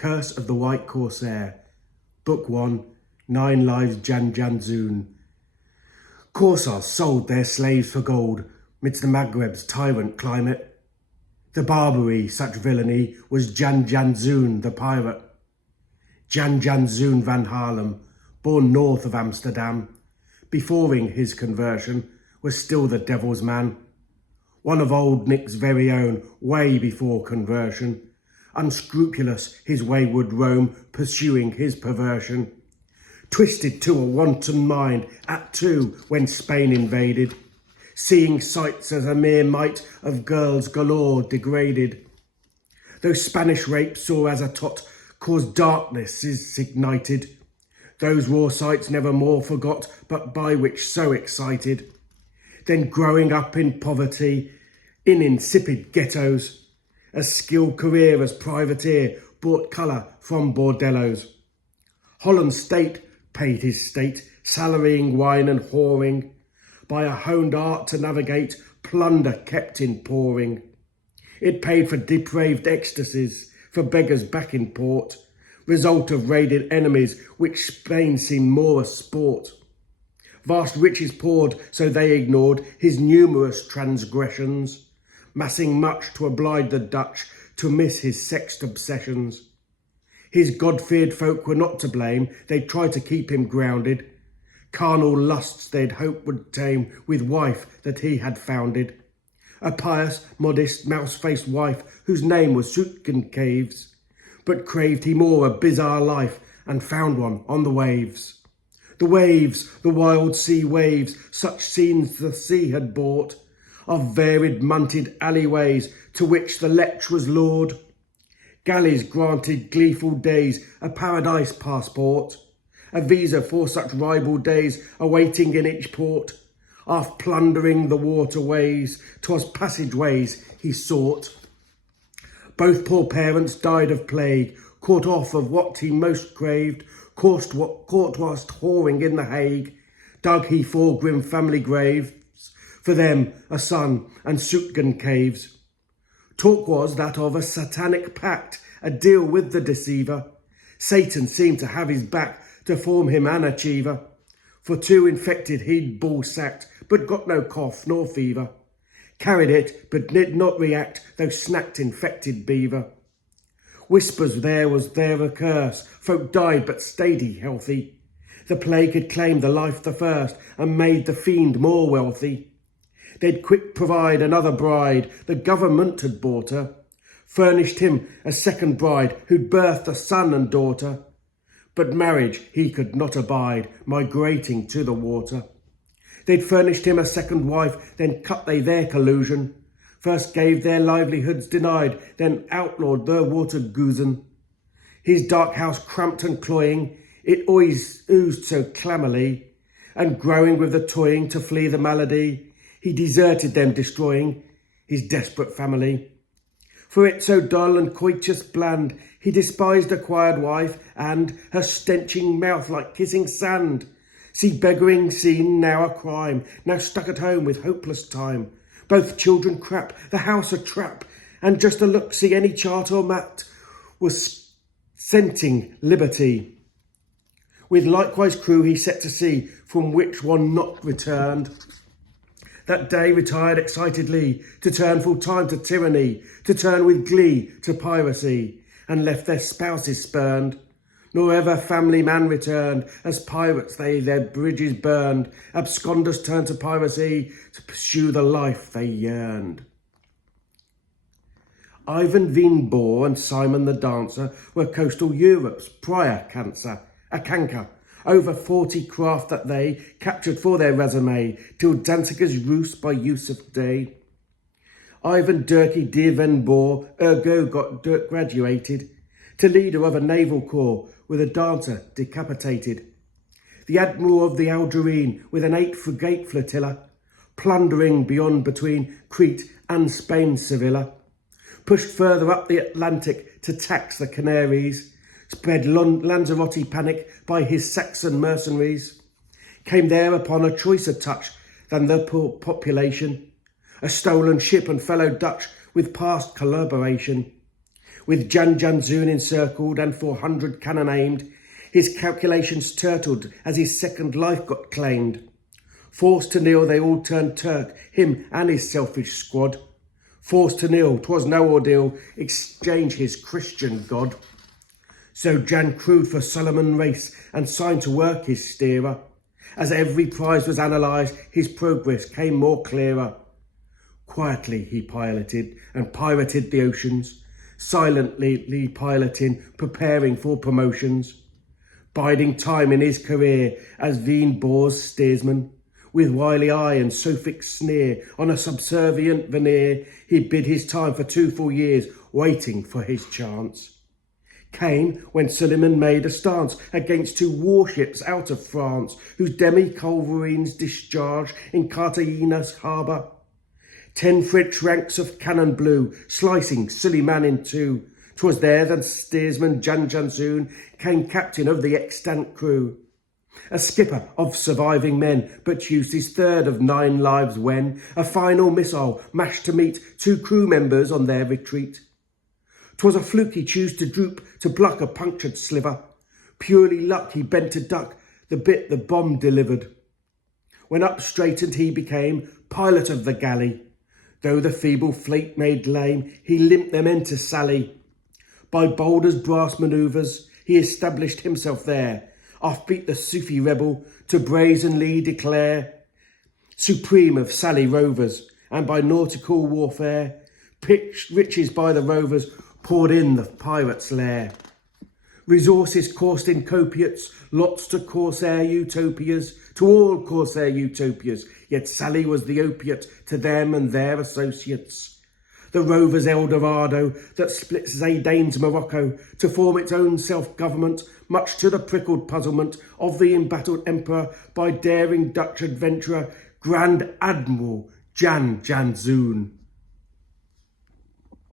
Curse of the White Corsair. Book 1, 9 Lives Janszoon. Corsairs sold their slaves for gold midst the Maghreb's tyrant climate. The Barbary, such villainy, was Janszoon the pirate. Janszoon van Haarlem, born north of Amsterdam, beforeing his conversion, was still the devil's man. One of old Nick's very own, way before conversion. Unscrupulous his wayward roam, pursuing his perversion. Twisted to a wanton mind at 2 when Spain invaded. Seeing sights as a mere mite of girls galore degraded. Those Spanish rapes saw as a tot caused darkness is ignited. Those raw sights never more forgot, but by which so excited. Then growing up in poverty, in insipid ghettos, a skilled career as privateer brought colour from bordellos. Holland State paid his state, salarying wine and whoring. By a honed art to navigate, plunder kept in pouring. It paid for depraved ecstasies, for beggars back in port, result of raided enemies, which Spain seemed more a sport. Vast riches poured, so they ignored his numerous transgressions, massing much to oblige the Dutch to miss his sexed obsessions. His God-feared folk were not to blame, they tried to keep him grounded. Carnal lusts they'd hoped would tame with wife that he had founded. A pious, modest, mouse-faced wife whose name was Sootken Caves. But craved he more a bizarre life and found one on the waves. The waves, the wild sea waves, such scenes the sea had brought, of varied munted alleyways to which the lech was lured. Galleys granted gleeful days a paradise passport, a visa for such ribald days awaiting in each port. After plundering the waterways, 'twas passageways he sought. Both poor parents died of plague, caught off of what he most craved, caught whilst whoring in the Hague. Dug he 4 grim family graves, for them a son and Sootken Caves. Talk was that of a satanic pact, a deal with the deceiver. Satan seemed to have his back to form him an achiever. For 2 infected he'd ball sacked, but got no cough nor fever. Carried it, but did not react, though snacked infected beaver. Whispers there was there a curse, folk died but stayed he healthy. The plague had claimed the life the first, and made the fiend more wealthy. They'd quick provide another bride, the government had bought her. Furnished him a second bride, who'd birthed a son and daughter. But marriage he could not abide, migrating to the water. They'd furnished him a second wife, then cut they their collusion. First gave their livelihoods denied, then outlawed their water goosen. His dark house cramped and cloying, it always oozed so clammily, and growing with the toying to flee the malady, he deserted them, destroying his desperate family. For it so dull and coitous bland, he despised acquired wife, and her stenching mouth like kissing sand. See beggaring seen now a crime, now stuck at home with hopeless time. Both children crap, the house a trap, and just a look see any chart or map was scenting liberty. With likewise crew he set to sea, from which one not returned. That day retired excitedly, to turn full time to tyranny, to turn with glee to piracy, and left their spouses spurned. Nor ever family man returned, as pirates they their bridges burned. Absconders turned to piracy, to pursue the life they yearned. Ivan Veenboer and Simon the Dancer were coastal Europe's prior canker. Over 40 craft that they captured for their resume, till Danziger's roost by use of day. Ivan Dirkie de Veenboer ergo got graduated to leader of a naval corps with a dancer decapitated. The admiral of the Algerine with an 8 frigate flotilla, plundering beyond between Crete and Spain Sevilla, pushed further up the Atlantic to tax the Canaries, spread Lanzarote panic by his Saxon mercenaries, came there upon a choicer touch than the population, a stolen ship and fellow Dutch with past collaboration, with Janszoon encircled and 400 cannon aimed, his calculations turtled as his second life got claimed. Forced to kneel, they all turned Turk, him and his selfish squad. Forced to kneel, 'twas no ordeal, exchange his Christian God. So Jan crewed for Solomon race and signed to work his steerer. As every prize was analysed, his progress came more clearer. Quietly he piloted and pirated the oceans, silently piloting, preparing for promotions, biding time in his career as Veen Boar's steersman. With wily eye and sophic sneer, on a subservient veneer, he bid his time for 2 full years, waiting for his chance. Came when Suleiman made a stance against 2 warships out of France, whose demi-culverines discharged in Cartagena's harbour. 10 French ranks of cannon blew, slicing Suleiman in 2. 'Twas there that steersman Janszoon came captain of the extant crew. A skipper of surviving men, but used his third of 9 lives when a final missile mashed to meet 2 crew members on their retreat. 'Twas a fluke he chose to droop to pluck a punctured sliver. Purely luck he bent to duck the bit the bomb delivered. When up straightened he became pilot of the galley. Though the feeble fleet made lame, he limped them into sally. By bold as brass manoeuvres he established himself there, offbeat the Sufi rebel to brazenly declare supreme of Sally rovers, and by nautical warfare pitched riches by the rovers poured in the pirates' lair. Resources coursed in copiates, lots to Corsair utopias, to all Corsair utopias, yet Sally was the opiate to them and their associates. The rover's Eldorado that splits Zaydane's Morocco to form its own self-government, much to the prickled puzzlement of the embattled emperor by daring Dutch adventurer Grand Admiral Janszoon.